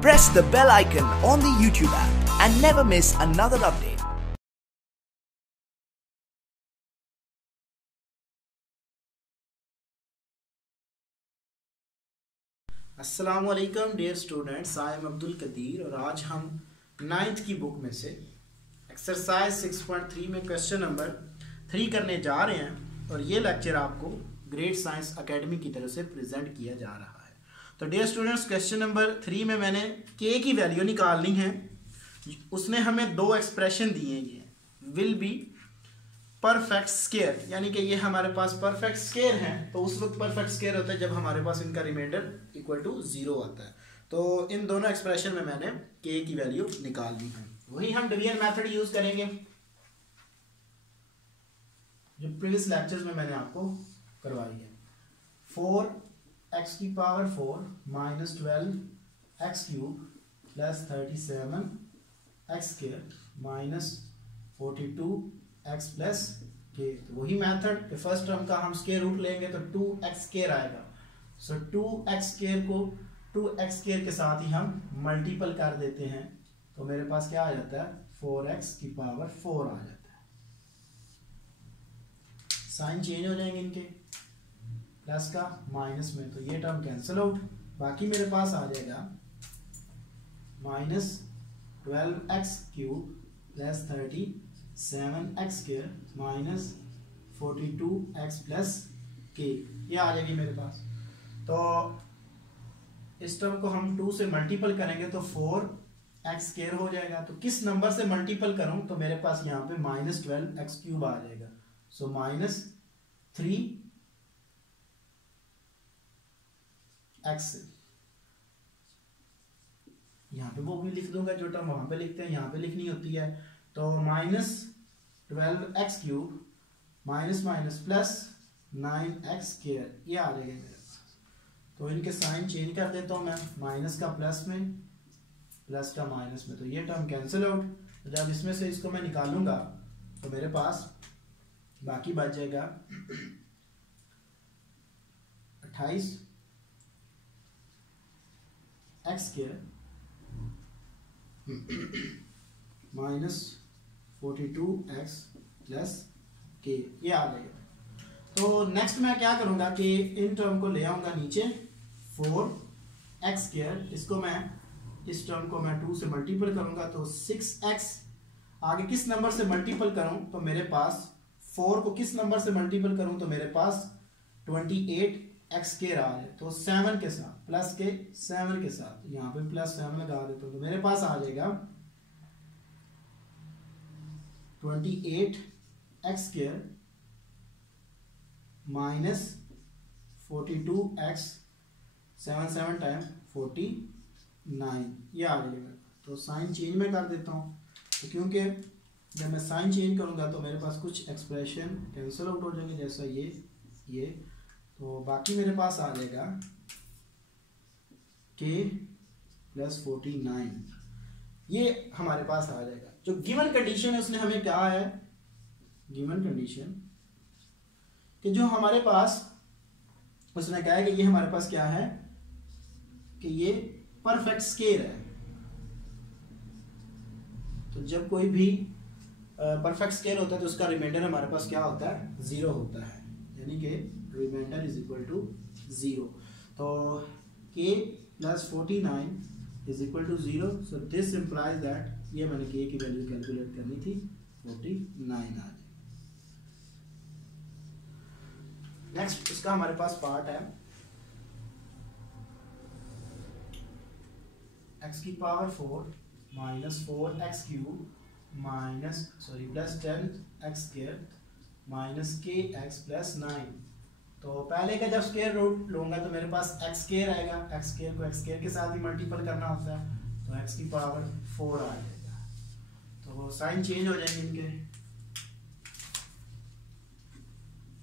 Press the bell icon on the YouTube app and never miss another update. अस्सलामुअलैकुम dear students, I am Abdul Qadeer और आज हम 9th की book में से एक्सरसाइज 6.3 में क्वेश्चन नंबर 3 करने जा रहे हैं और ये लेक्चर आपको ग्रेट साइंस एकेडमी की तरफ से प्रेजेंट किया जा रहा है। तो डियर स्टूडेंट्स, क्वेश्चन नंबर 3 में मैंने के की वैल्यू निकालनी है। उसने हमें दो एक्सप्रेशन दिए हैं, ये विल बी परफेक्ट स्केयर, यानी कि ये हमारे पास परफेक्ट स्केयर है। तो उस वक्त परफेक्ट स्केयर होता है जब हमारे पास इनका रिमाइंडर इक्वल टू 0 आता है। तो इन दोनों एक्सप्रेशन में मैंने के की वैल्यू निकालनी है। वही हम डिवीजन मेथड यूज करेंगे जो प्रीवियस लेक्चर्स में मैंने आपको करवाई है। 4x की power 4 minus 12x cube plus 37x square minus 42x plus के। तो वही मेथड कि फर्स्ट टर्म का हम स्क्वायर रूट लेंगे तो 2x स्क्वायर आएगा। सो 2x स्क्वायर को 2x स्क्वायर के साथ ही हम मल्टीपल कर देते हैं तो मेरे पास क्या आ जाता है 4x की पावर 4 आ जाता है। साइन चेंज हो जाएंगे इनके, प्लस का माइनस में, तो ये टर्म कैंसिल आउट। बाकी मेरे पास आ जाएगा minus 12x cube plus 37x square minus 42x plus के, ये आ जाएगी मेरे पास। तो इस टर्म को हम 2 से मल्टीपल करेंगे तो 4x स्क्वायर हो जाएगा। तो किस नंबर से मल्टीपल करूं तो मेरे पास यहाँ पे माइनस 12x क्यूब आ जाएगा। सो माइनस 3x, यहाँ पे वो भी लिख दूंगा जो टर्म वहां पे लिखते हैं, यहाँ पे लिखनी होती है। तो minus 12x cube minus minus plus 9x square, ये आ जाएगा मेरे पास। तो इनके साइन चेंज कर देता हूँ मैं, माइनस का प्लस में, प्लस का माइनस में, तो ये टर्म कैंसिल आउट। तो जब इसमें से इसको मैं निकालूंगा तो मेरे पास बाकी बच जाएगा 28x square minus 42x plus के, ये आ जाएगा। तो नेक्स्ट मैं क्या करूंगा कि इन टर्म को ले आऊंगा नीचे 4x स्क्वायर, इसको मैं इस टर्म को मैं 2 से मल्टीपल करूंगा तो 6x। आगे किस नंबर से मल्टीपल करूं तो मेरे पास 4 को किस नंबर से मल्टीपल करूं तो मेरे पास 28x स्क्वायर आ जाए। तो 7 के साथ प्लस के 7 के साथ यहाँ पे प्लस 7 लगा देता हूं तो मेरे पास आ जाएगा 28x square minus 42x 7 time 49, ये आ जाएगा। तो साइन चेंज में कर देता हूँ, तो क्योंकि जब मैं साइन चेंज करूंगा तो मेरे पास कुछ एक्सप्रेशन कैंसिल आउट हो जाएंगे, जैसा ये। तो बाकी मेरे पास आ जाएगा k प्लस 49, ये हमारे पास आ जाएगा। जो गिवन कंडीशन है उसने हमें क्या है, गिवन कंडीशन कि जो हमारे पास उसने कहा है कि ये हमारे पास क्या है कि ये परफेक्ट स्केयर है। तो जब कोई भी परफेक्ट स्केयर होता है तो उसका रिमाइंडर हमारे पास क्या होता है 0 होता है, यानी कि रिमाइंडर इज इक्वल टू 0। तो k plus 49 is equal to 0। So this implies that ये मैंने k की वैल्यू कैलकुलेट करनी थी 49 आ जाए। नेक्स्ट इसका हमारे पास पार्ट है x की power 4 minus 4x cube minus plus 10x square minus kx plus 9। तो पहले का जब स्क्वायर रूट लूंगा तो मेरे पास x स्क्वायर आएगा, x स्क्वायर को x स्क्वायर के साथ ही मल्टीपल करना होता है तो x की पावर 4 आ जाएगा। तो साइन चेंज हो जाएंगे इनके,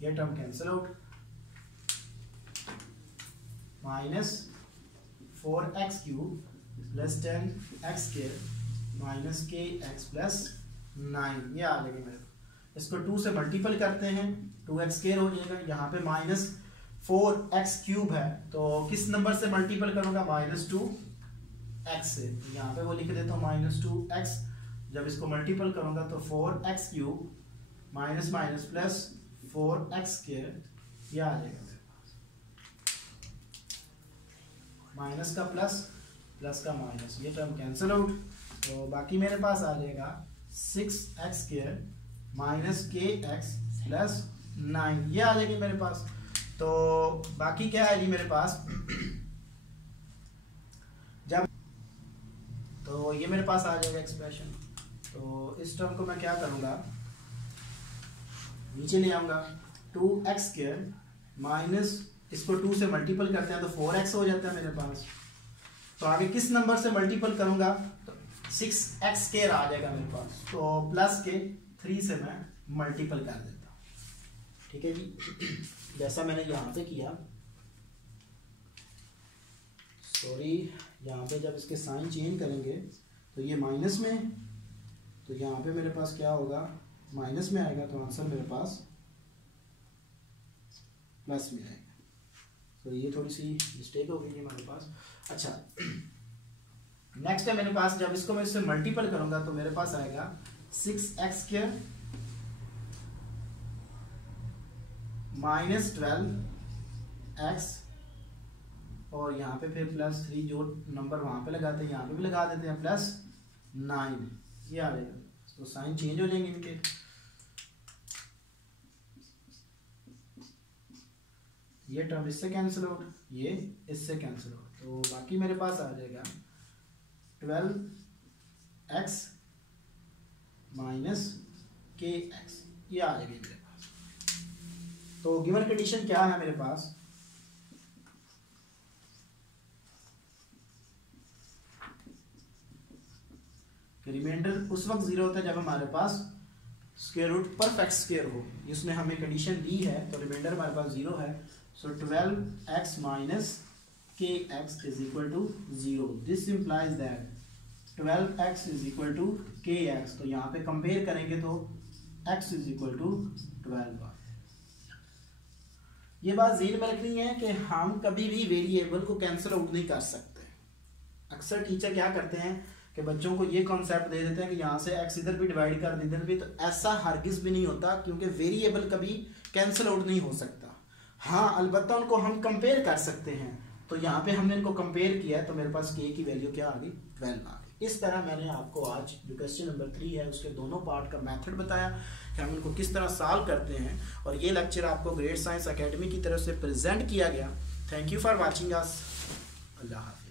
ये term cancel out. Minus 4x cube plus 10x square minus kx plus 9, ये आ जाएगा मेरे। इसको 2 से मल्टीपल करते हैं 2x स्क्वायर हो जाएगा। यहाँ पे माइनस 4x क्यूब है तो किस नंबर से मल्टीपल करूंगा, -2 एक्स से, यहाँ पे वो लिख देता हूँ -2x, जब इसको मल्टीपल करूंगा तो 4x cube minus minus plus 4x square, ये आ जाएगा मेरे पास, माइनस का प्लस, प्लस का माइनस, ये टर्म कैंसिल आउट, तो बाकी मेरे पास आ जाएगा 6x square minus kx plus 9, ये आ जाएगी मेरे पास। तो बाकी क्या है जी मेरे पास, जब तो ये मेरे पास आ जाएगा एक्सप्रेशन। तो इस टर्म को मैं क्या करूंगा, नीचे ले आऊंगा, 2x स्क्वायर माइनस, इसको 2 से मल्टीपल करते हैं तो 4x हो जाता है मेरे पास। तो आगे किस नंबर से मल्टीपल करूंगा तो 6x स्क्वायर आ जाएगा मेरे पास, तो प्लस के 3 से मैं मल्टीपल कर देता हूँ, ठीक है जी, जैसा मैंने यहाँ पे किया। सॉरी, यहाँ पे जब इसके साइन चेंज करेंगे तो ये माइनस में, तो यहाँ पे मेरे पास क्या होगा, माइनस में आएगा, तो आंसर मेरे पास प्लस में आएगा। तो ये थोड़ी सी मिस्टेक हो गई है मेरे पास। अच्छा, नेक्स्ट है मेरे पास, जब इसको मैं इससे मल्टीपल करूंगा तो मेरे पास आएगा 6x स्क्वायर माइनस 12x, और यहाँ पे फिर प्लस 3, जो नंबर वहां पे लगाते हैं यहाँ पे भी लगा देते हैं, प्लस 9, ये आ जाएगा। तो साइन चेंज हो जाएंगे इनके, ये टर्म इससे कैंसिल आउट, ये इससे कैंसिल आउट, तो बाकी मेरे पास आ जाएगा 12x माइनस kx, ये आ जाएगी मेरे पास। तो गिवन कंडीशन क्या है मेरे पास, रिमाइंडर उस वक्त 0 होता है जब हमारे पास स्क्वायर रूट परफेक्ट स्क्वायर हो, इसने हमें कंडीशन दी है, तो रिमाइंडर हमारे पास 0 है। So 12x minus kx is equal to 0, this implies that 12x is equal to kx, तो यहाँ पे कंपेयर करेंगे तो x इज इक्वल टू 12। ये बात ज़हन में रखनी है कि हम कभी भी वेरिएबल को कैंसिल आउट नहीं कर सकते। अक्सर टीचर क्या करते हैं कि बच्चों को ये कॉन्सेप्ट दे देते हैं कि यहाँ से x इधर भी डिवाइड कर इधर भी, तो ऐसा हरगिज भी नहीं होता, क्योंकि वेरिएबल कभी कैंसिल आउट नहीं हो सकता। हाँ, अलबत्ता उनको हम कंपेयर कर सकते हैं, तो यहाँ पे हमने इनको कंपेयर किया तो मेरे पास k की वैल्यू क्या आ गई, 12 आ गई। इस तरह मैंने आपको आज जो क्वेश्चन नंबर 3 है उसके दोनों पार्ट का मेथड बताया कि हम इनको किस तरह सॉल्व करते हैं, और ये लेक्चर आपको ग्रेड साइंस एकेडमी की तरफ से प्रेजेंट किया गया। Thank you for watching us. अल्लाह हाफ़िज़।